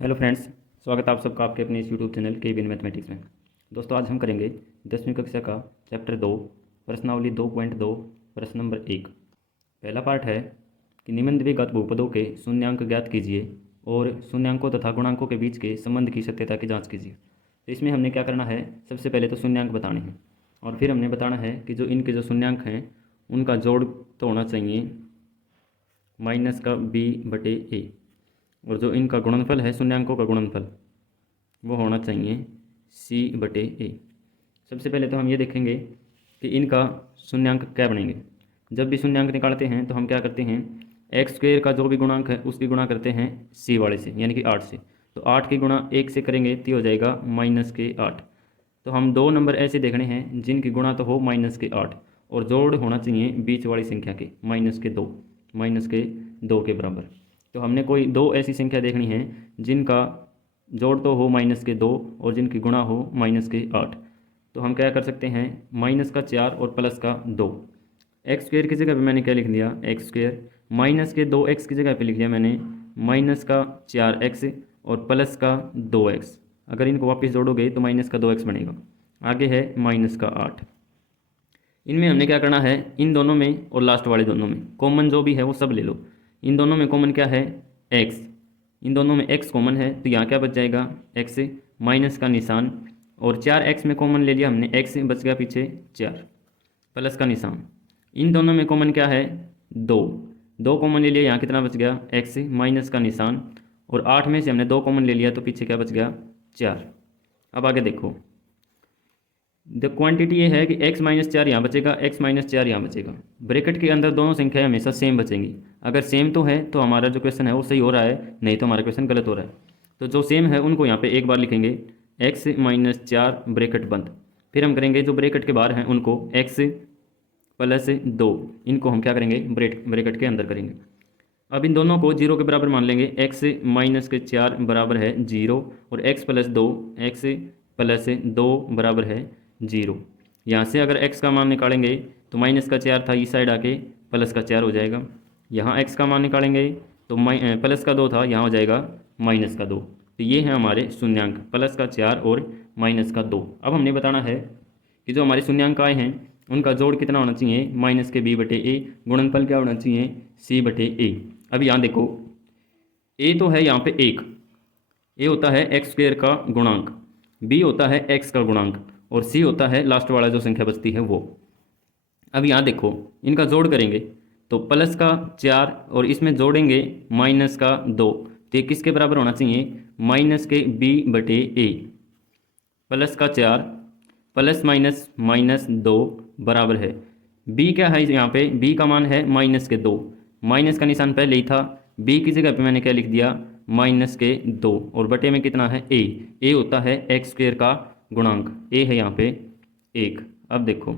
Hello friends, स्वागत है आप सबका आपके अपने इस यूट्यूब चैनल के बिन मैथमेटिक्स में। दोस्तों, आज हम करेंगे 10वीं कक्षा का चैप्टर 2 प्रश्नावली 2.2 प्रश्न नंबर 1। पहला पार्ट है कि निम्न द्विघात बहुपदों के शून्यांक ज्ञात कीजिए और शून्यांकों तथा गुणांकों के बीच के संबंध की सत्यता की जाँच कीजिए। तो इसमें हमने क्या करना है, सबसे पहले तो शून्यांक बताने हैं और फिर हमने बताना है कि जो इनके जो शून्यांक हैं उनका जोड़ तो होना चाहिए माइनस का b/a, और जो इनका गुणनफल है शून्यांकों का गुणनफल वो होना चाहिए c/a। सबसे पहले तो हम ये देखेंगे कि इनका शून्यांक क्या बनेंगे। जब भी शून्यांक निकालते हैं तो हम क्या करते हैं, एक्स स्क्वेयर का जो भी गुणांक है उसकी गुणा करते हैं c वाले से, यानी कि 8 से। तो 8 की गुणा 1 से करेंगे तो हो जाएगा -8। तो हम दो नंबर ऐसे देखने हैं जिनकी गुणा तो हो -8 और जोड़ होना चाहिए बीच वाली संख्या के -2 के बराबर। तो हमने कोई दो ऐसी संख्या देखनी है जिनका जोड़ तो हो -2 और जिनकी गुणा हो -8। तो हम क्या कर सकते हैं, -4 और +2। एक्स स्क्वेयर की जगह पे मैंने क्या लिख दिया, एक्स स्क्वेयर -2x की जगह पे लिख दिया मैंने -4x और +2x। अगर इनको वापस जोड़ोगे तो -2x बनेगा। आगे है -8। इनमें हमने क्या करना है, इन दोनों में और लास्ट वाले दोनों में कॉमन जो भी है वो सब ले लो। इन दोनों में कॉमन क्या है, x। इन दोनों में x कॉमन है तो यहाँ क्या बच जाएगा, x माइनस का निशान, और 4x में कॉमन ले लिया हमने, x बच गया पीछे 4 प्लस का निशान। इन दोनों में कॉमन क्या है, 2 कॉमन ले लिया, यहाँ कितना बच गया, x माइनस का निशान, और 8 में से हमने 2 कॉमन ले लिया तो पीछे क्या बच गया, 4। अब आगे देखो, द क्वांटिटी ये है कि x-4 यहाँ बचेगा, x-4 यहाँ बचेगा। ब्रैकेट के अंदर दोनों संख्याएं हमेशा सेम बचेंगी। अगर सेम तो है तो हमारा जो क्वेश्चन है वो सही हो रहा है, नहीं तो हमारा क्वेश्चन गलत हो रहा है। तो जो सेम है उनको यहाँ पे एक बार लिखेंगे, x-4 ब्रैकेट बंद। फिर हम करेंगे जो ब्रैकेट के बाहर हैं उनको x+2, इनको हम क्या करेंगे, ब्रैकेट के अंदर करेंगे। अब इन दोनों को 0 के बराबर मान लेंगे, x-4 बराबर है 0 और x+2 बराबर है 0। यहाँ से अगर x का मान निकालेंगे तो -4 था, इस साइड आके +4 हो जाएगा। यहाँ x का मान निकालेंगे तो +2 था, यहाँ हो जाएगा -2। तो ये है हमारे शून्यांक +4 और -2। अब हमने बताना है कि जो हमारे शून्यांक आए हैं उनका जोड़ कितना होना चाहिए, -b/a। गुणनफल क्या होना चाहिए, c/a। अब यहाँ देखो, a तो है यहाँ पे 1, a होता है एक्स स्क्वेयर का गुणांक, b होता है x का गुणांक, और c होता है लास्ट वाला जो संख्या बचती है वो। अब यहाँ देखो, इनका जोड़ करेंगे तो +4 और इसमें जोड़ेंगे -2, तो ये किसके बराबर होना चाहिए, -b/a। +4 ±-2 बराबर है, b क्या है यहाँ पे, b का मान है -2, माइनस का निशान पहले ही था, b की जगह पे मैंने क्या लिख दिया, -2, और बटे में कितना है, a होता है एक्स स्क्वेयर का गुणांक, a है यहाँ पे 1। अब देखो,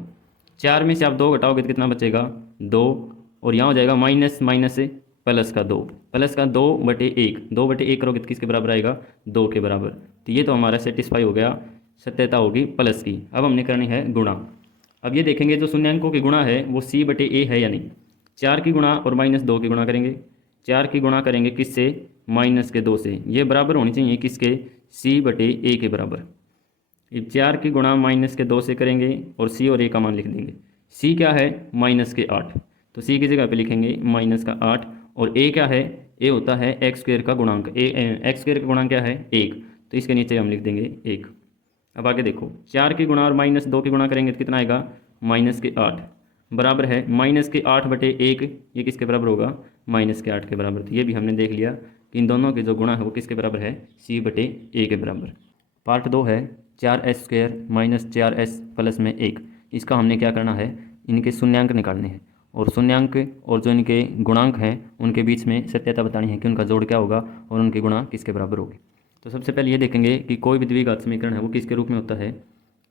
4 में से आप 2 घटाओगे तो कितना बचेगा, 2, और यहाँ हो जाएगा माइनस माइनस +2, +2/1, 2/1 करोगे तो किसके बराबर आएगा, 2 के बराबर। तो ये तो हमारा सेटिस्फाई हो गया, सत्यता होगी प्लस की। अब हमने करनी है गुणा। अब ये देखेंगे जो शून्यांकों की गुणा है वो c/a है या नहीं। 4 की गुणा और -2 की गुणा करेंगे, 4 की गुणा करेंगे किससे, -2 से। ये बराबर होनी चाहिए किसके, c/a के बराबर। अब 4 की गुणा -2 से करेंगे और c और a का मान लिख देंगे। c क्या है, -8, तो c की जगह पे लिखेंगे -8, और a क्या है, a होता है एक्स स्क्वेयर का गुणांक, एक्स स्क्वेयर का गुणांक क्या है, 1, तो इसके नीचे हम लिख देंगे 1। अब आगे देखो, 4 की गुणा और -2 की गुणा करेंगे तो कितना आएगा, -8 बराबर है -8/1, ये किसके बराबर होगा, -8 के बराबर। तो ये भी हमने देख लिया कि इन दोनों के जो गुणा है वो किसके बराबर है, c/a के बराबर। पार्ट 2 है 4s² - 4s प्लस में 1। इसका हमने क्या करना है, इनके शून्यांक निकालने हैं और शून्यांक और जो इनके गुणांक हैं उनके बीच में सत्यता बतानी है कि उनका जोड़ क्या होगा और उनकी गुणा किसके बराबर होगी। तो सबसे पहले ये देखेंगे कि कोई भी द्विघात समीकरण है वो किसके रूप में होता है,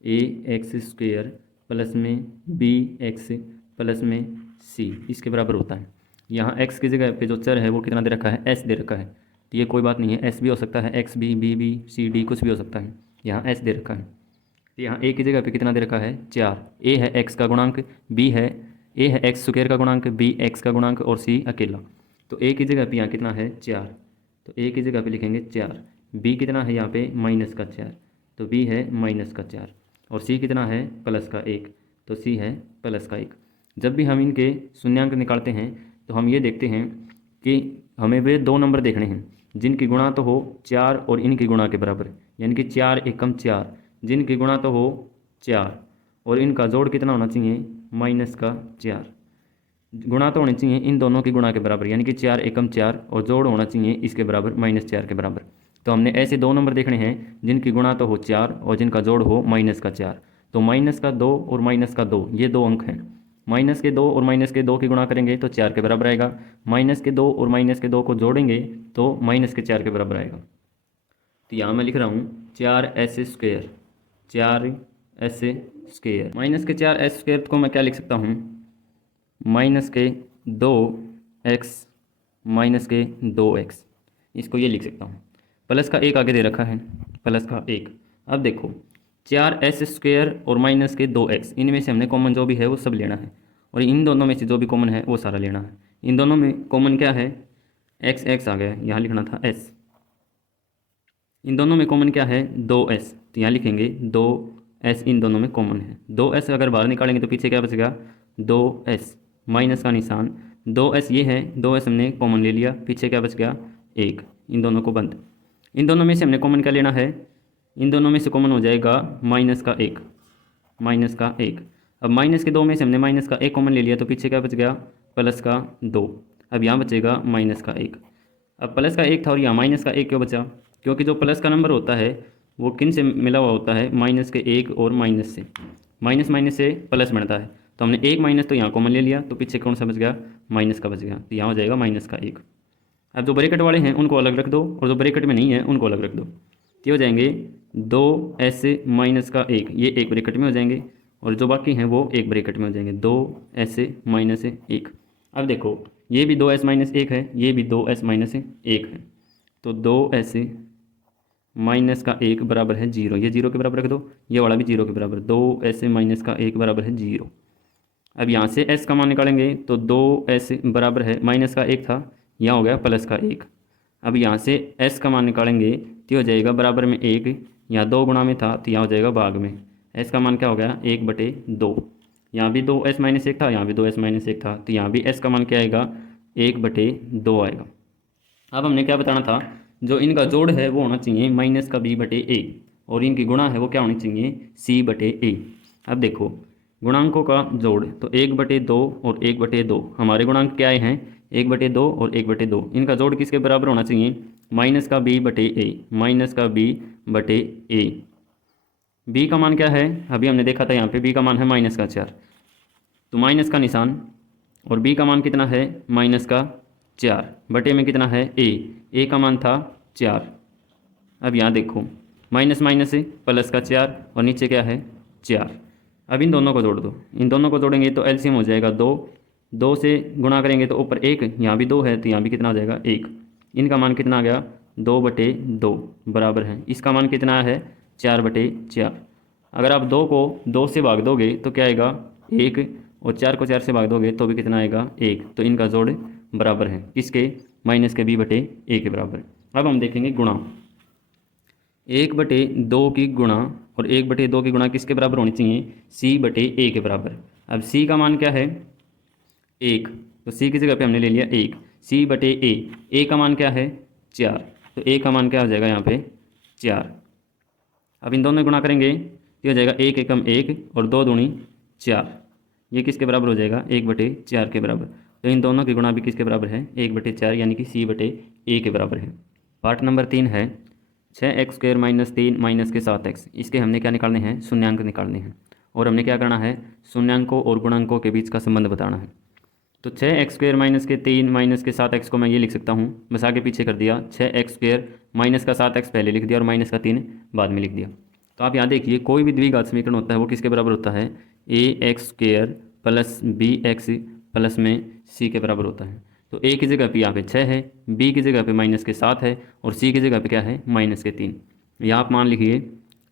ax² प्लस में bx प्लस में c, इसके बराबर होता है। यहाँ x की जगह पे जो चर है वो कितना दे रखा है, s दे रखा है, तो ये कोई बात नहीं है, s भी हो सकता है, x भी, b भी, c d कुछ भी हो सकता है। यहाँ s दे रखा है, तो यहाँ a की जगह पे कितना दे रखा है, 4। a है x का गुणांक, b है a है एक्स स्क्वायर का गुणांक, b x का गुणांक और c अकेला। तो a की जगह पे यहाँ कितना है, 4, तो a की जगह पे लिखेंगे 4। बी कितना है यहाँ पे -4, तो बी है -4, और सी कितना है +1, तो सी है +1। जब भी हम इनके शून्यांक निकालते हैं तो हम ये देखते हैं कि हमें वे दो नंबर देखने हैं जिनकी गुणा तो हो 4 और इनकी गुणा के बराबर, यानी कि 4 एकम 4, जिनकी गुणा तो हो 4 और इनका जोड़ कितना होना चाहिए -4। गुणा तो होनी चाहिए इन दोनों की गुणा के बराबर, यानी कि 4 एकम 4, और जोड़ होना चाहिए इसके बराबर -4 के बराबर। तो हमने ऐसे दो नंबर देखने हैं जिनकी गुणा तो हो 4 और जिनका जोड़ हो -4। तो -2 और -2 ये दो अंक हैं। -2 और -2 की गुणा करेंगे तो 4 के बराबर आएगा। -2 और -2 को जोड़ेंगे तो -4 के बराबर आएगा। तो यहाँ मैं लिख रहा हूँ 4s², 4s²। -4s² को मैं क्या लिख सकता हूँ, -2x -2x, इसको ये लिख सकता हूँ। प्लस का 1 आगे दे रखा है, +1। अब देखो 4s² और -2x, इनमें से हमने कॉमन जो भी है वो सब लेना है, और इन दोनों में से जो भी कॉमन है वो सारा लेना है। इन दोनों में कॉमन क्या है, x आ गया, यहाँ लिखना था s। इन दोनों में कॉमन क्या है 2s, तो यहाँ लिखेंगे 2s, इन दोनों में कॉमन है। 2s अगर बाहर निकालेंगे तो पीछे क्या बचेगा 2s, माइनस का निशान, 2s ये है, 2s हमने कॉमन ले लिया, पीछे क्या बच गया 1, इन दोनों को बंद। इन दोनों में से हमने कॉमन क्या लेना है, इन दोनों में से कॉमन हो जाएगा -1, -1। अब -2 में से हमने -1 कॉमन ले लिया, तो पीछे क्या बच गया +2। अब यहाँ बचेगा -1। अब +1 था और यहाँ -1 क्यों बचा, क्योंकि जो प्लस का नंबर होता है वो किन से मिला हुआ होता है, -1 और माइनस से, माइनस से प्लस बनता है। तो हमने 1 माइनस तो यहाँ कॉमन ले लिया, तो पीछे कौन सा बच गया माइनस का बच गया, तो यहाँ हो जाएगा -1। अब जो ब्रैकेट वाले हैं उनको अलग रख दो, और जो ब्रैकेट में नहीं है उनको अलग रख दो, तो हो जाएंगे 2s -1, ये एक ब्रैकेट में हो जाएंगे, और जो बाकी हैं वो एक ब्रैकेट में हो जाएंगे, 2s -1। अब देखो ये भी 2s -1 है, ये भी 2s -1 है, तो 2s -1 बराबर है 0, ये 0 के बराबर रख दो, ये वाला भी 0 के बराबर, 2s -1 बराबर है 0। अब यहाँ से s का मान निकालेंगे तो 2s बराबर है -1 था, यहाँ हो गया +1। अब यहाँ से s का मान निकालेंगे तो हो जाएगा बराबर में 1, यहाँ 2 गुणा में था तो यहाँ हो जाएगा भाग में, s का मान क्या हो गया 1/2। यहाँ भी 2s -1 था, यहाँ भी 2s -1 था, तो यहाँ भी s का मान क्या आएगा 1/2 आएगा। अब हमने क्या बताना था, जो इनका जोड़ है वो होना चाहिए -b/a, और इनकी गुणा है वो क्या होनी चाहिए c/a। अब देखो गुणांकों का जोड़, तो 1/2 और 1/2, हमारे गुणांक क्या आए हैं 1/2 और 1/2, इनका जोड़ किसके बराबर होना चाहिए -b/a। b का मान क्या है, अभी हमने देखा था यहाँ पे b का मान है -4, तो माइनस का निशान, और b का मान कितना है -4 बटे में कितना है a का मान था 4। अब यहाँ देखो माइनस माइनस से प्लस का 4 और नीचे क्या है 4। अब इन दोनों को जोड़ दो, इन दोनों को जोड़ेंगे तो एलसीएम हो जाएगा 2, 2 से गुणा करेंगे तो ऊपर 1, यहाँ भी 2 है तो यहाँ भी कितना आ जाएगा 1। इनका मान कितना आ गया 2/2 बराबर है, इसका मान कितना है 4/4। अगर आप 2 को 2 से भाग दोगे तो क्या आएगा 1, और 4 को 4 से भाग दोगे तो भी कितना आएगा 1। तो इनका जोड़ बराबर है किसके -b/a के बराबर। अब हम देखेंगे गुणा, 1/2 की गुणा और 1/2 की गुणा किसके बराबर होनी चाहिए c/a के बराबर। अब c का मान क्या है 1, तो c की जगह पे हमने ले लिया 1, c/a, a का मान क्या है 4, तो a का मान क्या हो जाएगा यहाँ पे 4। अब इन दोनों में गुणा करेंगे तो हो जाएगा 1 एकम 1 और 2 दूनी 4, ये किसके बराबर हो जाएगा 1/4 के बराबर। तो इन दोनों की गुणा भी किसके बराबर है 1/4, यानी कि c/a के बराबर है। पार्ट नंबर 3 है 6x² - 3 - 7x, इसके हमने क्या निकालने हैं शून्यांक निकालने हैं, और हमने क्या करना है शून्यांकों और गुणांकों के बीच का संबंध बताना है। तो 6x² - 3 - 7x को मैं ये लिख सकता हूँ, बस आगे पीछे कर दिया, 6x² - 7x पहले लिख दिया और -3 बाद में लिख दिया। तो आप यहाँ देखिए कोई भी द्विघात समीकरण होता है वो किसके बराबर होता है ax² + bx प्लस में c के बराबर होता है। तो a की जगह पे यहाँ पे 6 है, b की जगह पे -7 है, और c की जगह पे क्या है -3। यहाँ आप मान लिखिए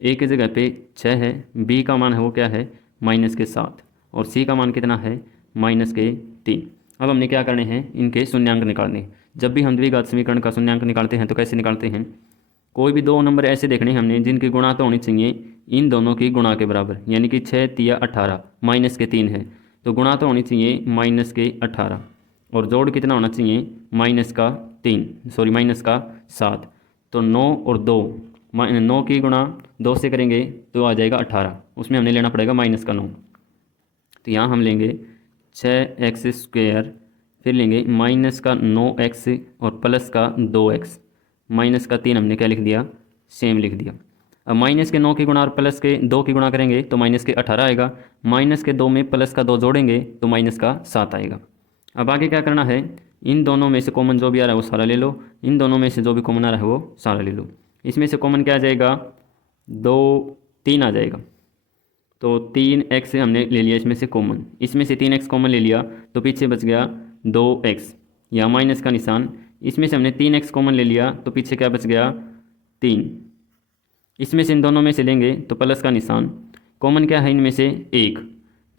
a की जगह पे 6 है, b का मान है वो क्या है -7, और c का मान कितना है -3। अब हमने क्या करने हैं इनके शून्यांक निकालने। जब भी हम द्विघात समीकरण का शून्यांक निकालते हैं तो कैसे निकालते हैं कोई भी दो नंबर ऐसे देखने हैं हमने जिनकी गुणा तो होनी चाहिए इन दोनों की गुणा के बराबर, यानी कि 6 तिया 18 माइनस के 3 है, तो गुणा तो होनी चाहिए माइनस के 18 और जोड़ कितना होना चाहिए माइनस का 3, सॉरी माइनस का 7। तो 9 और 2, 9 की गुणा 2 से करेंगे तो आ जाएगा 18, उसमें हमने लेना पड़ेगा माइनस का 9। तो यहाँ हम लेंगे 6x², फिर लेंगे माइनस का 9x और प्लस का 2x, माइनस का 3 हमने क्या लिख दिया सेम लिख दिया। अब माइनस के 9 की गुणा और प्लस के 2 की गुणा करेंगे तो माइनस के 18 आएगा, माइनस के 2 में प्लस का 2 जोड़ेंगे तो माइनस का 7 आएगा। अब आगे क्या करना है, इन दोनों में से कॉमन जो भी आ रहा है वो सारा ले लो, इन दोनों में से जो भी कॉमन आ रहा है वो सारा ले लो। इसमें से कॉमन क्या आ जाएगा 2 3 आ जाएगा, तो 3x हमने ले लिया इसमें से कॉमन, इसमें से 3x कॉमन ले लिया तो पीछे बच गया 2x या माइनस का निशान, इसमें से हमने 3x कॉमन ले लिया तो पीछे क्या बच गया 3, इसमें से इन दोनों में से लेंगे तो प्लस का निशान, कॉमन क्या है इनमें से 1,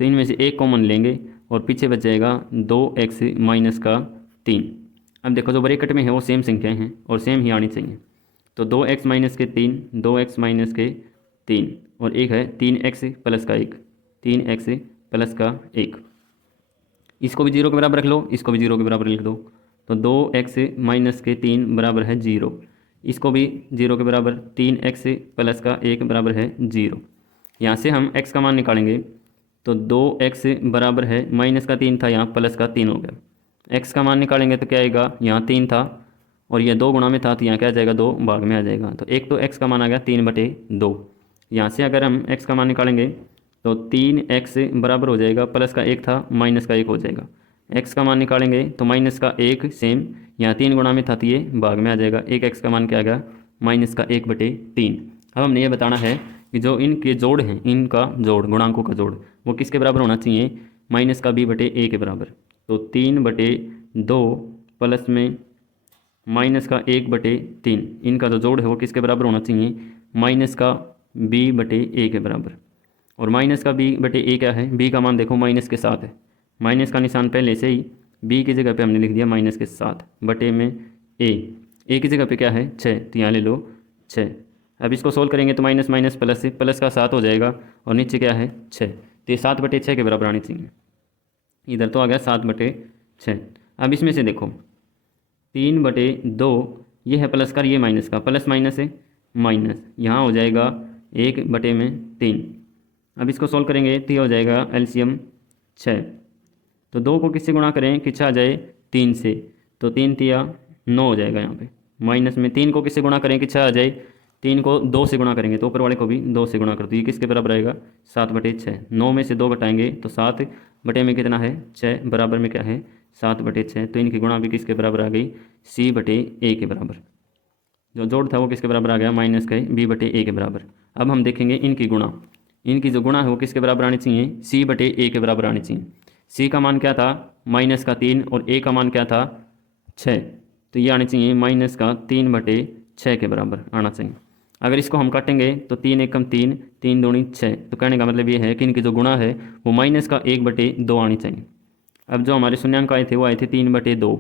तो इनमें से 1 कॉमन लेंगे और पीछे बच जाएगा 2x माइनस का 3। अब देखो जो ब्रैकेट में है वो सेम संख्याएं हैं और सेम ही आनी चाहिए, तो 2x माइनस के 3, 2x माइनस के 3 और एक है 3x प्लस का 1, 3x प्लस का 1, इसको भी 0 के बराबर रख लो, इसको भी 0 के बराबर लिख दो, तो 2x माइनस के 3 बराबर है 0, इसको भी 0 के बराबर, 3x प्लस का 1 बराबर है 0। यहाँ से हम x का मान निकालेंगे तो 2x बराबर है माइनस का 3 था, यहाँ प्लस का 3 हो गया। x का मान निकालेंगे तो क्या आएगा, यहाँ 3 था और यह 2 गुणा में था तो यहाँ क्या आ जाएगा 2 भाग में आ जाएगा, तो एक तो x का मान आ गया 3/2। यहाँ से अगर हम x का मान निकालेंगे तो 3x बराबर हो जाएगा, प्लस का 1 था माइनस का 1 हो जाएगा। x का मान निकालेंगे तो माइनस का 1 सेम, यहाँ 3 गुणा में था तो ये भाग में आ जाएगा, एक x का मान क्या आ गया माइनस का 1/3। अब हमने ये बताना है कि जो इनके जोड़ हैं, इनका जोड़ गुणांकों का जोड़ वो किसके बराबर होना चाहिए, माइनस का b/a के बराबर। तो 3/2 प्लस में माइनस का 1/3, इनका जो जोड़ है वो किसके बराबर होना चाहिए, माइनस का b/a के बराबर। और माइनस का b/a क्या है, b का मान देखो माइनस के 7 है, माइनस का निशान पहले से ही b की जगह पे हमने लिख दिया माइनस के 7 बटे में a की जगह पे क्या है 6, तो यहाँ ले लो 6। अब इसको सोल्व करेंगे तो माइनस माइनस प्लस से प्लस का 7 हो जाएगा और नीचे क्या है 6, तो ये 7/6 के बराबर आनी चाहिए, इधर तो आ गया 7/6। अब इसमें से देखो 3/2 ये है प्लस का, ये माइनस का, प्लस माइनस है माइनस, यहाँ हो जाएगा 1/3। अब इसको सोल्व करेंगे तो ये हो जाएगा एलसीएम 6, तो 2 को किससे गुणा करें कि 6 आ जाए 3 से, तो 3 तिया 9 हो जाएगा यहाँ पे, माइनस में 3 को किससे गुणा करें कि 6 आ जाए, 3 को 2 से गुणा करेंगे तो ऊपर वाले को भी 2 से गुणा कर दो, ये किसके बराबर आएगा 7/6। 9 में से 2 घटाएंगे तो 7 बटे में कितना है 6, बराबर में क्या है 7/6, तो इनकी गुणा भी किसके बराबर आ गई c/a के बराबर। जो जोड़ था वो किसके बराबर आ गया माइनस के b/a के बराबर। अब हम देखेंगे इनकी गुणा, इनकी जो गुणा है वो किसके बराबर आनी चाहिए c/a के बराबर आनी चाहिए। c का मान क्या था माइनस का 3 और a का मान क्या था 6, तो ये आनी चाहिए माइनस का 3/6 के बराबर आना चाहिए। अगर इसको हम काटेंगे तो 3 एकम 3, 3 दूनी 6, तो कहने का मतलब ये है कि इनकी जो गुणा है वो माइनस का 1/2 आनी चाहिए। अब जो हमारे शून्यांक आए थे वो आए थे 3/2,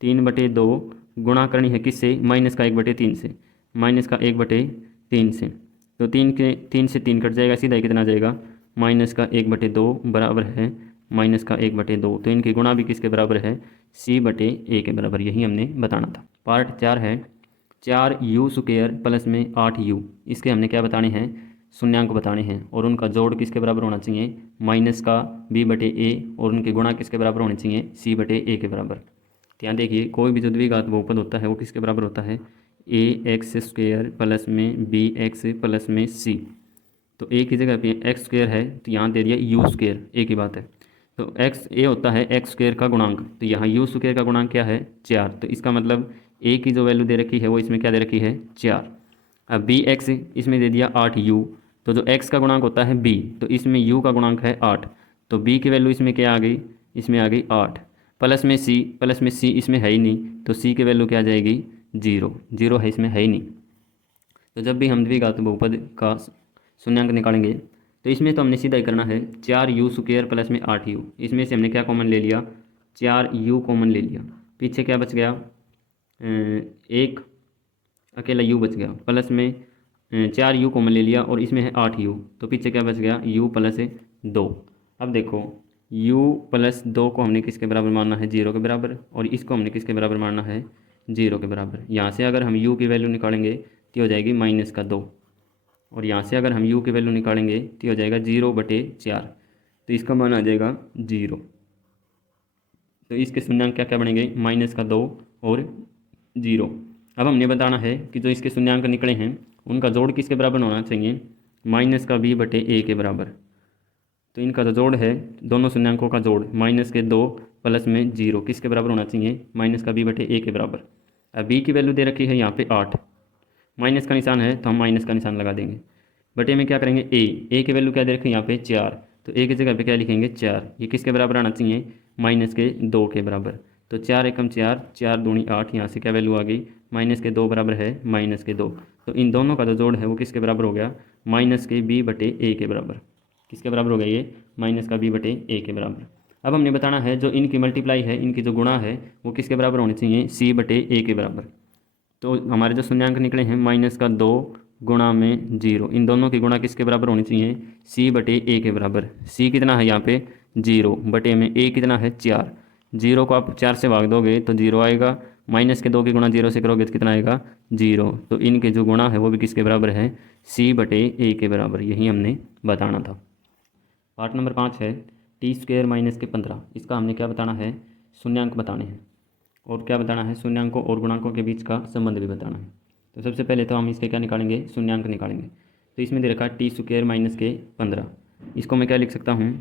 3/2 गुणा करनी है किससे माइनस का 1/3 से, माइनस का 1/3 से, तो 3 से 3 कट जाएगा, सीधा ही कितना आ जाएगा माइनस का 1/2 बराबर है माइनस का 1/2। तो इनकी गुणा भी किसके बराबर है c/a के बराबर, यही हमने बताना था। पार्ट 4 है 4u² प्लस में 8u, इसके हमने क्या बताने हैं शून्यांक बताने हैं और उनका जोड़ किसके बराबर होना चाहिए माइनस का b/a और उनकी गुणा किसके बराबर होनी चाहिए c/a के बराबर। यहाँ देखिए कोई भी जो द्विघात बहुपद होता है वो किसके बराबर होता है ax² प्लस में bx प्लस में c, तो a की जगह पे x² है तो यहाँ दे दिया u², एक ही बात है, तो x a होता है x² का गुणांक, तो यहाँ u² का गुणांक क्या है 4, तो इसका मतलब a की जो वैल्यू दे रखी है वो इसमें क्या दे रखी है 4। अब bx इसमें दे दिया 8u, तो जो x का गुणांक होता है b, तो इसमें u का गुणांक है 8, तो b की वैल्यू इसमें क्या आ गई, इसमें आ गई 8, प्लस में c, प्लस में c इसमें है ही नहीं तो c की वैल्यू क्या आ जाएगी 0, 0 है इसमें है ही नहीं। तो जब भी हम द्विघात बहुपद का शून्यांक निकालेंगे तो इसमें तो हमने सीधा ही करना है 4u² प्लस में 8u, इसमें से हमने क्या कॉमन ले लिया 4u कॉमन ले लिया, पीछे क्या बच गया 1 अकेला u बच गया, प्लस में 4u कॉमन ले लिया और इसमें है 8u, तो पीछे क्या बच गया u प्लस 2। अब देखो u प्लस 2 को हमने किसके बराबर मानना है, 0 के बराबर, और इसको हमने किसके बराबर मानना है, 0 के बराबर। यहाँ से अगर हम u की वैल्यू निकालेंगे तो हो जाएगी -2, और यहाँ से अगर हम u की वैल्यू निकालेंगे तो हो जाएगा 0/4, तो इसका मान आ जाएगा 0। तो इसके शून्यांक क्या क्या बनेंगे, -2 और 0। अब हमने बताना है कि जो इसके शून्यांक निकले हैं उनका जोड़ किसके बराबर होना चाहिए, -b/a के बराबर। तो इनका जो जोड़ है, दोनों शून्यांकों का जोड़ -2 प्लस में 0 किसके बराबर होना चाहिए, -b/a के बराबर। अब b की वैल्यू दे रखी है यहाँ पे 8, माइनस का निशान है तो हम माइनस का निशान लगा देंगे। बटे में क्या करेंगे, a की वैल्यू क्या दे रखी है यहाँ पे 4, तो a की जगह पे क्या लिखेंगे 4, ये किसके बराबर आना चाहिए, -2 के बराबर। तो 4 एकम 4, 4 दूनी 8, यहाँ से क्या वैल्यू आ गई, -2 बराबर है -2। तो इन दोनों का जो जोड़ है वो किसके बराबर हो गया, -b/a के बराबर। किसके बराबर हो गया ये, -b/a के बराबर। अब हमने बताना है जो इनकी मल्टीप्लाई है, इनकी जो गुणा है वो किसके बराबर होनी चाहिए, c/a के बराबर। तो हमारे जो शून्यांक निकले हैं -2 गुणा में 0, इन दोनों की गुणा किसके बराबर होनी चाहिए, c/a के बराबर। c कितना है यहाँ पे 0, बटे में a कितना है 4, 0 को आप 4 से भाग दोगे तो 0 आएगा, -2 की गुणा 0 से करोगे तो कितना आएगा 0। तो इनके जो गुणा है वो भी किसके बराबर है, c/a के बराबर। यही हमने बताना था। पार्ट नंबर 5 है t² - 15। इसका हमने क्या बताना है, शून्यांक बताने हैं, और क्या बताना है, शून्यांकों और गुणांकों के बीच का संबंध भी बताना है। तो सबसे पहले तो हम इसके क्या निकालेंगे, शून्यांक निकालेंगे। तो इसमें दे रखा t² - 15, इसको मैं क्या लिख सकता हूँ,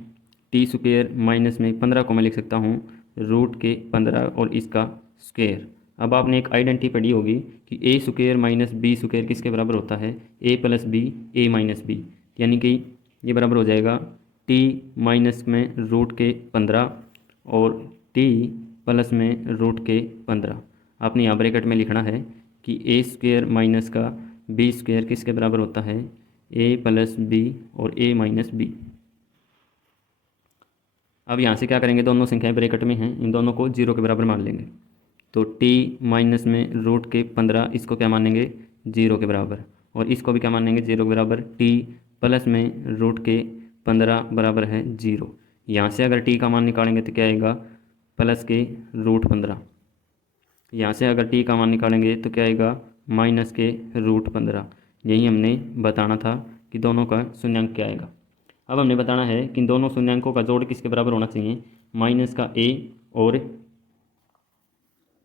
t² माइनस में 15 को मैं लिख सकता हूँ √15 और इसका स्क्वायर। अब आपने एक आइडेंटिटी पढ़ी होगी कि a² - b² किसके बराबर होता है, a + b a - b, यानी कि ये बराबर हो जाएगा t माइनस में √15 और t प्लस में √15। आपने यहाँ ब्रैकेट में लिखना है कि a² माइनस का b² किसके बराबर होता है, a + b और a - b। अब यहाँ से क्या करेंगे, दोनों संख्याएं ब्रैकेट में हैं, इन दोनों को 0 के बराबर मान लेंगे। तो t माइनस में √15 इसको क्या मानेंगे, 0 के बराबर, और इसको भी क्या मानेंगे 0 के बराबर। t प्लस में √15 बराबर है 0। यहाँ से अगर t का मान निकालेंगे तो क्या आएगा, प्लस के √15। यहाँ से अगर t का मान निकालेंगे तो क्या आएगा, माइनस के √15। यही हमने बताना था कि दोनों का शून्यांक क्या आएगा। अब हमने बताना है कि इन दोनों शून्यांकों का जोड़ किसके बराबर होना चाहिए, माइनस का a और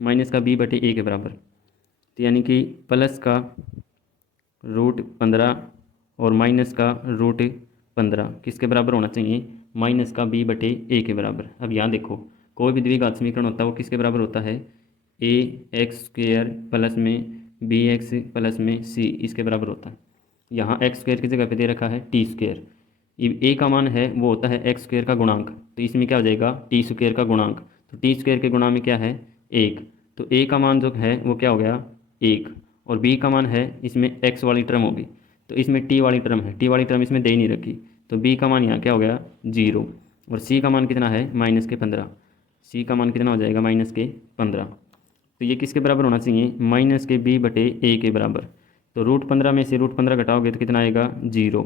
माइनस का b/a के बराबर। तो यानी कि प्लस का √15 और माइनस का √15 किसके बराबर होना चाहिए, माइनस का b/a के बराबर। अब यहाँ देखो, कोई भी द्विघात समीकरण होता है वो किसके बराबर होता है, ax² प्लस में bx प्लस में c इसके बराबर होता है। यहाँ x² की जगह पे दे रखा है t²। a का मान है वो होता है x² का गुणांक, तो इसमें क्या हो जाएगा t² का गुणांक। तो t² के गुणा में क्या है 1, तो a का मान जो है वो क्या हो गया 1, और b का मान है इसमें x वाली टर्म होगी, तो इसमें t वाली टर्म है, t वाली टर्म इसमें दे ही नहीं रखी, तो b का मान यहाँ क्या हो गया 0, और c का मान कितना है -15। c का मान कितना हो जाएगा -15। तो ये किसके बराबर होना चाहिए, -b/a के बराबर। तो √15 में से √15 घटाओगे तो कितना आएगा 0।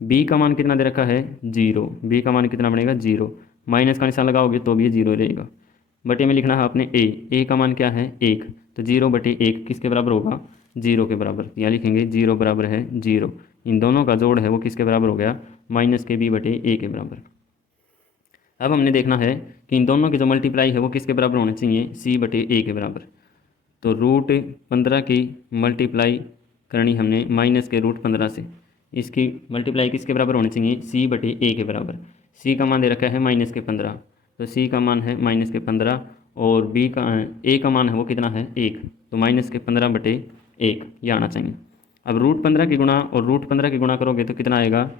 b का मान कितना दे रखा है 0, b का मान कितना बनेगा 0, माइनस का निशान लगाओगे तो भी ये 0 रहेगा। बटे में लिखना है आपने a का मान क्या है 1, तो 0/1 किसके बराबर होगा 0 के बराबर। यहाँ लिखेंगे 0 बराबर है 0। इन दोनों का जोड़ है वो किसके बराबर हो गया, -b/a के बराबर। अब हमने देखना है कि इन दोनों की जो मल्टीप्लाई है वो किसके बराबर होनी चाहिए, c/a के बराबर। तो √15 की मल्टीप्लाई करनी हमने -√15 से, इसकी मल्टीप्लाई किसके बराबर होनी चाहिए, c/a के बराबर। c का मान दे रखा है -15, तो c का मान है -15, और b का a का मान है वो कितना है 1, तो -15/1 ये आना चाहिए। अब √15 की गुणा और √15 की गुणा करोगे तो कितना आएगा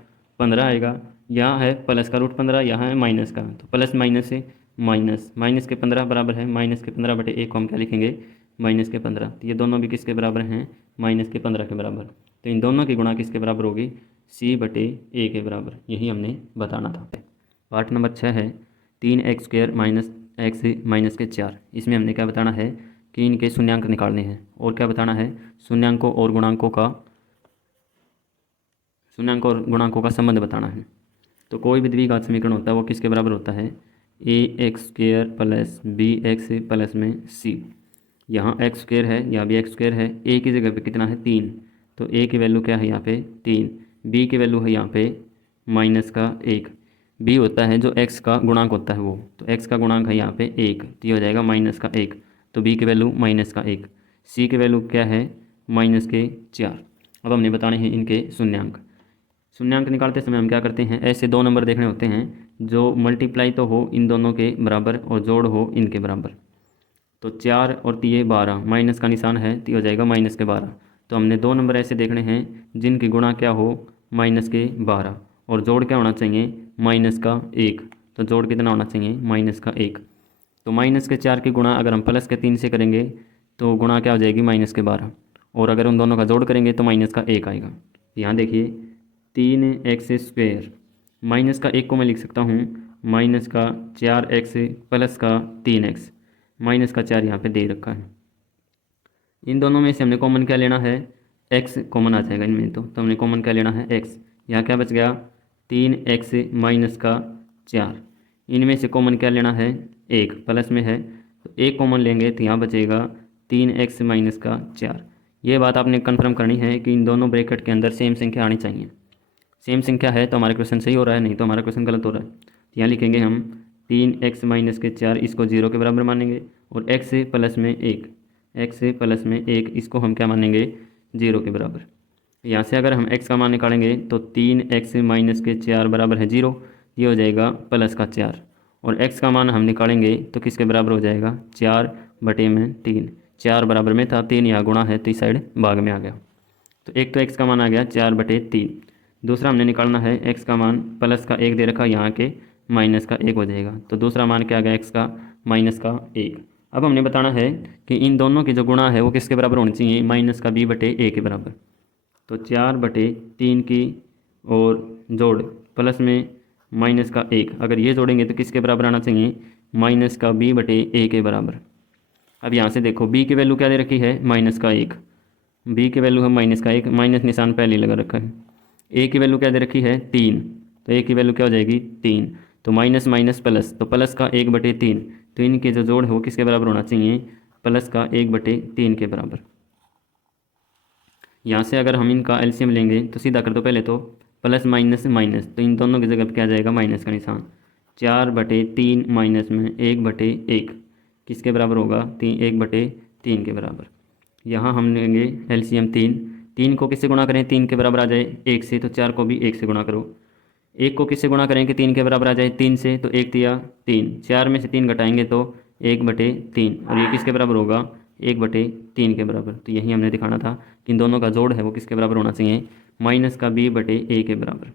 15 आएगा। यहाँ है प्लस का √15, यहाँ है माइनस का, तो प्लस माइनस से माइनस के 15 बराबर है -15/1 को हम क्या लिखेंगे -15। तो ये दोनों भी किसके बराबर हैं, -15 के बराबर। तो इन दोनों की गुणा किसके बराबर होगी, c/a के बराबर। यही हमने बताना था। पार्ट नंबर 6 है 3x² - x - 4। इसमें हमने क्या बताना है कि इनके शून्यांक निकालने हैं और क्या बताना है, शून्यांक और गुणांकों का संबंध बताना है। तो कोई भी द्विघात समीकरण होता है वो किसके बराबर होता है, a x square plus b x plus में सी। यहाँ एक्स स्क्वेयर है, यहाँ भी एक्स स्क्वेयर है, ए की जगह पे कितना है 3, तो ए की वैल्यू क्या है यहाँ पे 3, बी की वैल्यू है यहाँ पे -1, बी होता है जो एक्स का गुणांक होता है वो, तो एक्स का गुणांक है यहाँ पे 1, तो ये हो जाएगा -1, तो बी की वैल्यू -1, सी की वैल्यू क्या है -4। अब हमने बताने हैं इनके शून्यांक निकालते समय हम क्या करते हैं, ऐसे दो नंबर देखने होते हैं जो मल्टीप्लाई तो हो इन दोनों के बराबर और जोड़ हो इनके बराबर। तो 4 और 3 12, माइनस का निशान है तो हो जाएगा -12। तो हमने दो नंबर ऐसे देखने हैं जिनकी गुणा क्या हो -12 और जोड़ क्या होना चाहिए -1। तो जोड़ कितना होना चाहिए -1। तो -4 की गुणा अगर हम +3 से करेंगे तो गुणा क्या हो जाएगी -12, और अगर उन दोनों का जोड़ करेंगे तो -1 आएगा। यहाँ देखिए 3x², -1 को मैं लिख सकता हूँ -4x + 3x, -4 यहाँ पे दे रखा है। इन दोनों में से हमने कॉमन क्या लेना है, x कॉमन आ जाएगा इनमें, तो हमने कॉमन क्या लेना है x। यहाँ क्या बच गया 3x - 4, इनमें से कॉमन क्या लेना है 1, प्लस में है तो 1 कॉमन लेंगे तो यहाँ बचेगा 3x - 4। ये बात आपने कन्फर्म करनी है कि इन दोनों ब्रैकेट के अंदर सेम संख्या आनी चाहिए। सेम संख्या है तो हमारा क्वेश्चन सही हो रहा है, नहीं तो हमारा क्वेश्चन गलत हो रहा है। तो यहाँ लिखेंगे हम 3x - 4 इसको 0 के बराबर मानेंगे, और x प्लस में 1 इसको हम क्या मानेंगे 0 के बराबर। यहाँ से अगर हम x का मान निकालेंगे तो 3x - 4 बराबर है 0, ये हो जाएगा +4, और x का मान हम निकालेंगे तो किसके बराबर हो जाएगा 4/3। 4 बराबर में था, 3 यहाँ गुणा है तो इस साइड भाग में आ गया। तो एक तो x का मान आ गया 4/3। दूसरा हमने निकालना है x का मान, +1 दे रखा यहाँ के -1 हो जाएगा, तो दूसरा मान क्या आ गया x का -1। अब हमने बताना है कि इन दोनों की जो गुणा है वो किसके बराबर होनी चाहिए, -b/a के बराबर। तो 4/3 की और जोड़ प्लस में -1, अगर ये जोड़ेंगे तो किसके बराबर आना चाहिए -b/a के बराबर। अब यहाँ से देखो b की वैल्यू क्या दे रखी है -1, b की वैल्यू है -1, माइनस निशान पहले लगा रखा है। a की वैल्यू क्या दे रखी है 3, तो a की वैल्यू क्या हो जाएगी 3, तो माइनस माइनस प्लस, तो प्लस का 1/3, तो इनके जो जोड़ है वो किसके बराबर होना चाहिए प्लस का 1/3 के बराबर। यहाँ से अगर हम इनका एलसीएम लेंगे तो सीधा कर दो पहले तो प्लस माइनस माइनस, तो इन दोनों की जगह पे क्या आ जाएगा माइनस का निशान, 4/3 माइनस में 1/1 किसके बराबर होगा 1/3 के बराबर। यहाँ हम लेंगे एलसीएम 3 को किससे गुणा करें 3 के बराबर आ जाए 1 से, तो 4 को भी 1 से गुणा करो। 1 को किससे गुणा करें कि 3 के बराबर आ जाए 3 से, तो 1 तिया 3, 4 में से 3 घटाएंगे तो 1/3, और ये किसके बराबर होगा 1/3 के बराबर। तो यही हमने दिखाना था कि इन दोनों का जोड़ है वो किसके बराबर होना चाहिए -b/a के बराबर।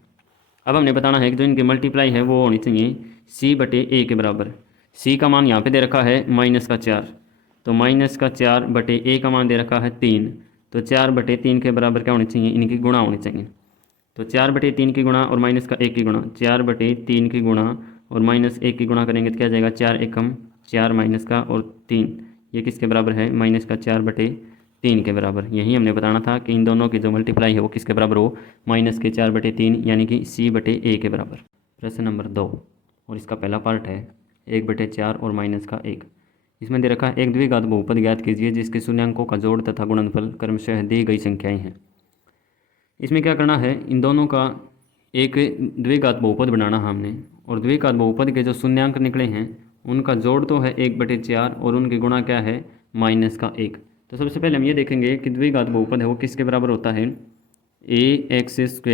अब हमने बताना है कि जो इनकी मल्टीप्लाई है वो होनी चाहिए c/a के बराबर। c का मान यहाँ पे दे रखा है -4, तो -4/a का मान दे रखा है 3, तो 4/3 के बराबर क्या होनी चाहिए इनकी गुणा होनी चाहिए। तो 4/3 की गुणा और -1 की गुणा, 4/3 की गुणा और -1 की गुणा करेंगे तो क्या जाएगा 4 एकम 4 माइनस का और 3, ये किसके बराबर है -4/3 के बराबर। यही हमने बताना था कि इन दोनों की जो मल्टीप्लाई है वो किसके बराबर हो -4/3 यानी कि c/a के बराबर। प्रश्न नंबर 2 और इसका पहला पार्ट है 1/4 और -1। इसमें दे रखा है एक द्विघात बहुपद ज्ञात कीजिए जिसके शून्यांकों का जोड़ तथा गुणनफल क्रमशः दी गई संख्याएं हैं। इसमें क्या करना है, इन दोनों का एक द्विघात बहुपद बनाना हमने, और द्विघात बहुपद के जो शून्यांक निकले हैं उनका जोड़ तो है 1/4 और उनकी गुणा क्या है -1। तो सबसे पहले हम ये देखेंगे कि द्विघात बहुपद है वो किसके बराबर होता है, ax²,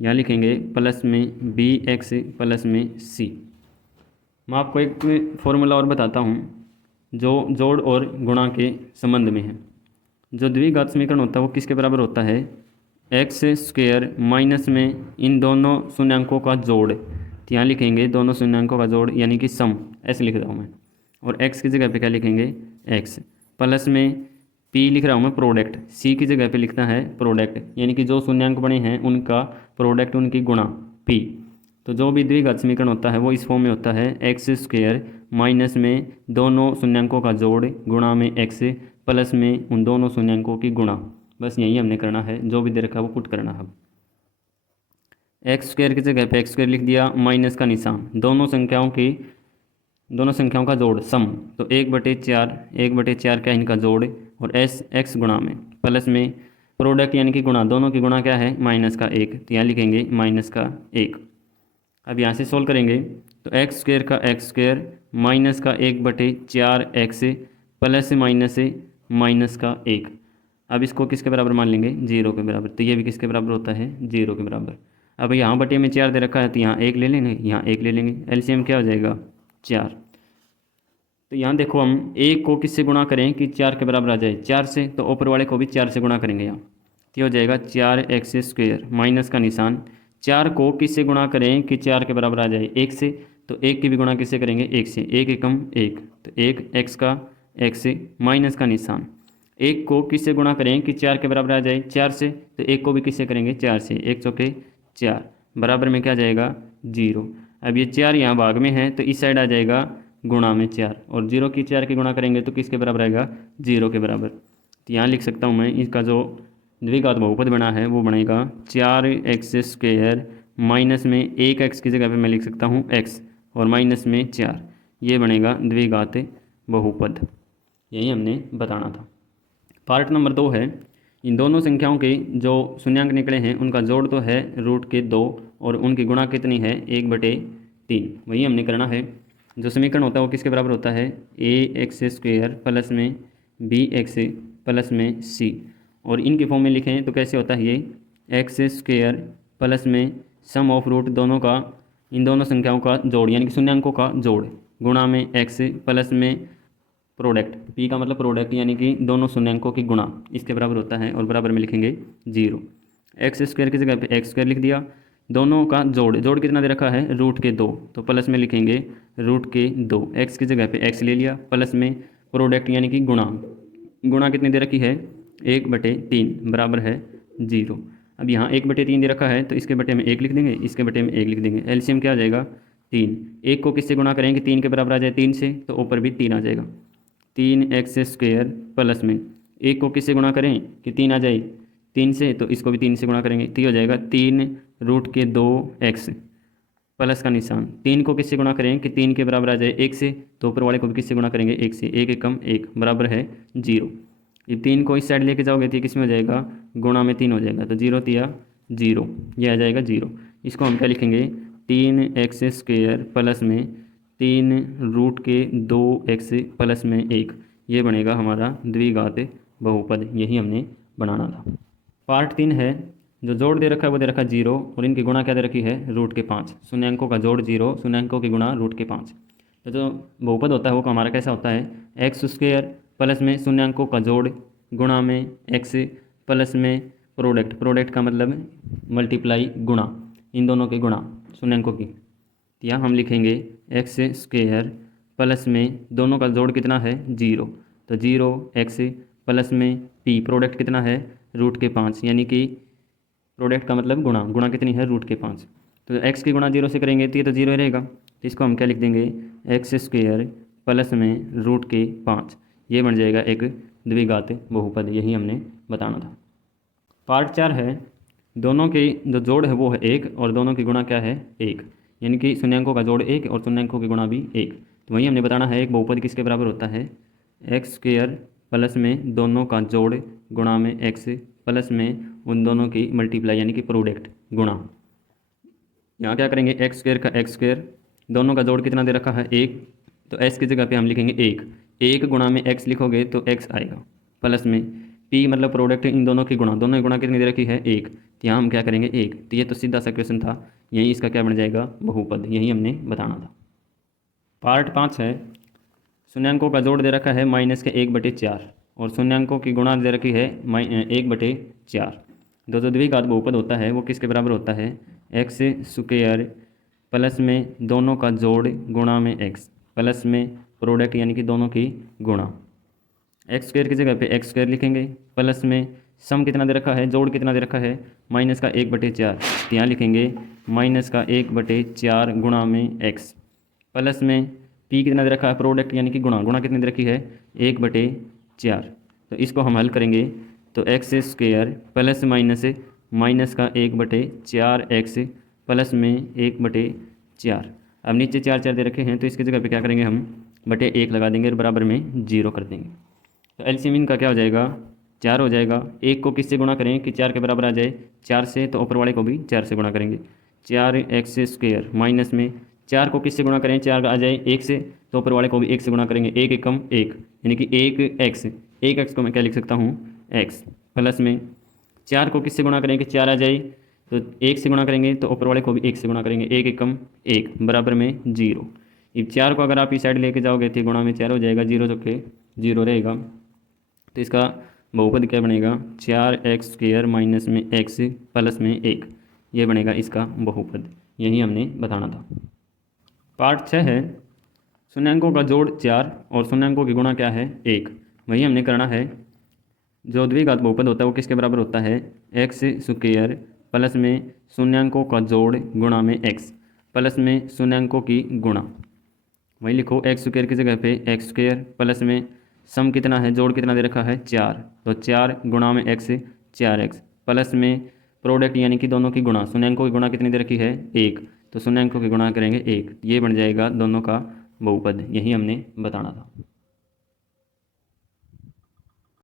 यहाँ लिखेंगे प्लस में bx प्लस में c। मैं आपको एक फॉर्मूला और बताता हूँ जो जोड़ और गुणा के संबंध में है। जो द्विघात समीकरण होता है वो किसके बराबर होता है x² माइनस में इन दोनों शून्यांकों का जोड़, तो यहाँ लिखेंगे दोनों शून्यांकों का जोड़ यानी कि सम, ऐसे लिख रहा हूँ मैं, और x की जगह पे क्या लिखेंगे x, प्लस में p लिख रहा हूँ मैं प्रोडक्ट, c की जगह पे लिखना है प्रोडक्ट यानी कि जो शून्यांक बने हैं उनका प्रोडक्ट उनकी गुणा p, तो जो भी द्विघात समीकरण होता है वो इस फॉर्म में होता है एक्स स्क्वायर माइनस में दोनों शून्यांकों का जोड़ गुणा में एक्स प्लस में उन दोनों शून्यांकों की गुणा। बस यही हमने करना है, जो भी दे रखा है वो पुट करना है। एक्स स्क्वायर की जगह पे एक्स स्क्वायर लिख दिया, माइनस का निशान, दोनों संख्याओं का जोड़ सम, तो 1/4 क्या इनका जोड़ और एस एक्स गुणा में प्लस में प्रोडक्ट यानी कि गुणा, दोनों की गुणा क्या है माइनस का 1, तो यहाँ लिखेंगे माइनस का 1। अब यहाँ से सोल्व करेंगे तो एक्स स्क्वायर का एक्स स्क्वायर माइनस का 1/4 एक्स प्लस माइनस का 1। अब इसको किसके बराबर मान लेंगे 0 के बराबर, तो ये भी किसके बराबर होता है 0 के बराबर। अब यहाँ बटे में 4 दे रखा है तो यहाँ 1 ले लेंगे, यहाँ 1 ले लेंगे, एलसीएम क्या हो जाएगा 4। तो यहाँ देखो हम 1 को किससे गुणा करें कि 4 के बराबर आ जाए, 4 से, तो ऊपर वाले को भी 4 से गुणा करेंगे यहाँ, तो हो जाएगा 4x स्क्वायर माइनस का निशान, 4 को किससे गुणा करें कि 4 के बराबर आ जाए 1 से, तो 1 की भी गुणा किससे करेंगे 1 से, 1 एकम 1, तो 1 x का x से माइनस का निशान, 1 को किससे गुणा करें कि 4 के बराबर आ जाए 4 से, तो 1 को भी किससे करेंगे 4 से, 1 चौके 4 बराबर में क्या जाएगा 0। अब ये 4 यहाँ भाग में है तो इस साइड आ जाएगा गुणा में 4, और 0 की 4 की गुणा करेंगे तो किसके बराबर आएगा 0 के बराबर। तो यहाँ लिख सकता हूँ मैं, इसका जो द्विघात बहुपद बना है वो बनेगा 4x स्क्वायर माइनस में 1x की जगह पे मैं लिख सकता हूँ x और माइनस में 4, ये बनेगा द्विघात बहुपद। यही हमने बताना था। पार्ट नंबर 2 है, इन दोनों संख्याओं के जो शून्यांक निकले हैं उनका जोड़ तो है √2 और उनकी गुणा कितनी है 1/3, वही हमने करना है। जो समीकरण होता है वो किसके बराबर होता है ax स्क्वायर प्लस में bx प्लस में c, और इनके फॉर्म में लिखें तो कैसे होता है ये एक्स स्क्वायर प्लस में सम ऑफ रूट दोनों का, इन दोनों संख्याओं का जोड़ यानी कि शून्यांकों का जोड़ गुणा में x प्लस में प्रोडक्ट, p का मतलब प्रोडक्ट यानी कि दोनों शून्यांकों की गुणा, इसके बराबर होता है, और बराबर में लिखेंगे 0। एक्स स्क्वायर की जगह पे एक्स स्क्वायर लिख दिया, दोनों का जोड़ कितना दे रखा है √2, तो प्लस में लिखेंगे √2, एक्स की जगह पे एक्स ले लिया, प्लस में प्रोडक्ट यानी कि गुणा कितनी दे रखी है 1/3 बराबर है 0। अब यहाँ 1/3 दे रखा है तो इसके बटे में 1 लिख देंगे, इसके बटे में 1 लिख देंगे, एलसीएम क्या आ जाएगा 3। 1 को किससे गुणा करेंगे 3 के बराबर आ जाए 3 से, तो ऊपर भी 3 आ जाएगा, 3x स्क्वायर प्लस में 1 को किससे गुणा करें कि 3 आ जाए 3 से, तो इसको भी 3 से गुणा करेंगे, तो ये हो जाएगा 3√2x प्लस का निशान, 3 को किससे गुणा करें कि 3 के बराबर आ जाए 1 से, तो ऊपर वाले को भी किससे गुणा करेंगे 1 से, 1 एकम 1 बराबर है 0। ये 3 को इस साइड लेके जाओगे तो ये किस में हो जाएगा गुणा में 3 हो जाएगा, तो 0 तिया 0, ये आ जाएगा 0। इसको हम क्या लिखेंगे 3x स्क्वायर प्लस में 3√2x प्लस में 1, ये बनेगा हमारा द्विघात बहुपद। यही हमने बनाना था। पार्ट 3 है, जो जोड़ दे रखा है वो दे रखा है 0 और इनकी गुणा क्या दे रखी है √5, शून्यांकों का जोड़ 0, शून्यांकों की गुणा √5। तो जो बहुपद होता है वो हमारा कैसा होता है एक्स स्क्वायर प्लस में शून्यांकों का जोड़ गुणा में एक्स प्लस में प्रोडक्ट का मतलब मल्टीप्लाई गुणा, इन दोनों के गुणा शून्यांकों की, यहाँ हम लिखेंगे एक्स स्क्वायर प्लस में दोनों का जोड़ कितना है 0, तो 0x प्लस में p, प्रोडक्ट कितना है √5 यानी कि प्रोडक्ट का मतलब गुणा कितनी है √5, तो x की गुणा 0 से करेंगे तो ये तो 0 रहेगा, तो इसको हम क्या लिख देंगे एक्स स्क्वायर प्लस में √5, ये बन जाएगा एक द्विघात बहुपद। यही हमने बताना था। पार्ट 4 है, दोनों के जो जोड़ है वो है 1 और दोनों की गुणा क्या है 1, यानी कि शून्यांकों का जोड़ 1 और शून्यांकों की गुणा भी 1। तो वही हमने बताना है एक बहुपद किसके बराबर होता है एक्स स्क्वायर प्लस में दोनों का जोड़ गुणा में एक्स प्लस में उन दोनों की मल्टीप्लाई यानी कि प्रोडक्ट गुणा। यहाँ क्या करेंगे एक्स स्क्वायर का एक्स स्क्वायर, दोनों का जोड़ कितना दे रखा है 1, तो एक्स की जगह पे हम लिखेंगे 1 गुणा में एक्स लिखोगे तो एक्स आएगा, प्लस में p मतलब प्रोडक्ट इन दोनों की गुणा कितनी दे रखी है 1, तो यहाँ हम क्या करेंगे 1, तो ये तो सीधा सा क्वेश्चन था, यही इसका क्या बन जाएगा बहुपद। यही हमने बताना था। पार्ट 5 है, शून्यांकों का जोड़ दे रखा है -1/4 और शून्यांकों की गुणा दे रखी है 1/4। जो द्विघात बहुपद होता है वो किसके बराबर होता है एक्स स्क्वायर प्लस में दोनों का जोड़ गुणा में एक्स प्लस में प्रोडक्ट यानी कि दोनों की गुणा। एक्स स्क्वायर की जगह पे एक्स स्क्वायर लिखेंगे प्लस में सम कितना दे रखा है, जोड़ कितना दे रखा है, माइनस का 1/4। तो यहाँ लिखेंगे माइनस का 1/4 गुणा में एक्स, प्लस में पी कितना दे रखा है, प्रोडक्ट यानी कि गुणा कितनी दे रखी है, 1/4। तो इसको हम हल करेंगे तो एक्स स्क्वायर प्लस माइनस का 1/4 एक्स प्लस में 1/4। अब नीचे 4 दे रखे हैं तो इसकी जगह पे क्या करेंगे, हम बटे 1 लगा देंगे और बराबर में 0 कर देंगे। तो एलसीएम इनका क्या हो जाएगा, 4 हो जाएगा। 1 को किससे गुणा करें कि 4 के बराबर आ जाए, 4 से, तो ऊपर वाले को भी 4 से गुणा करेंगे। 4x² माइनस में 4 को किससे गुणा करें, 4 आ जाए 1 से, तो ऊपर वाले को भी 1 से गुणा करेंगे। 1 एकम 1 यानी कि 1x को मैं क्या लिख सकता हूँ, x, प्लस में 4 को किससे गुणा करें कि 4 आ जाए, तो 1 से गुणा करेंगे, तो ऊपर वाले को भी 1 से गुणा करेंगे। 1 एकम 1 बराबर में 0। इस 4 को अगर आप इस साइड लेके जाओगे तो गुणा में 4 हो जाएगा, 0 चौके 0 रहेगा। तो इसका बहुपद क्या बनेगा, 4x² माइनस में x प्लस में 1, ये बनेगा इसका बहुपद। यही हमने बताना था। पार्ट 6 है शून्यांकों का जोड़ 4 और शून्यांकों की गुणा क्या है, 1। वही हमने करना है। जो द्विघात बहुपद होता है वो किसके बराबर होता है, x² प्लस में शून्यांकों का जोड़ गुणा में x प्लस में शून्यांकों की गुणा। वही लिखो, x² की जगह पे x² प्लस में सम कितना है, जोड़ कितना दे रखा है, 4, तो 4 गुणा में x 4x प्लस में प्रोडक्ट यानी कि दोनों की गुणा, शून्यांकों की गुणा कितनी दे रखी है, 1, तो शून्यांकों की गुणा करेंगे 1। ये बन जाएगा दोनों का बहुपद। यही हमने बताना था।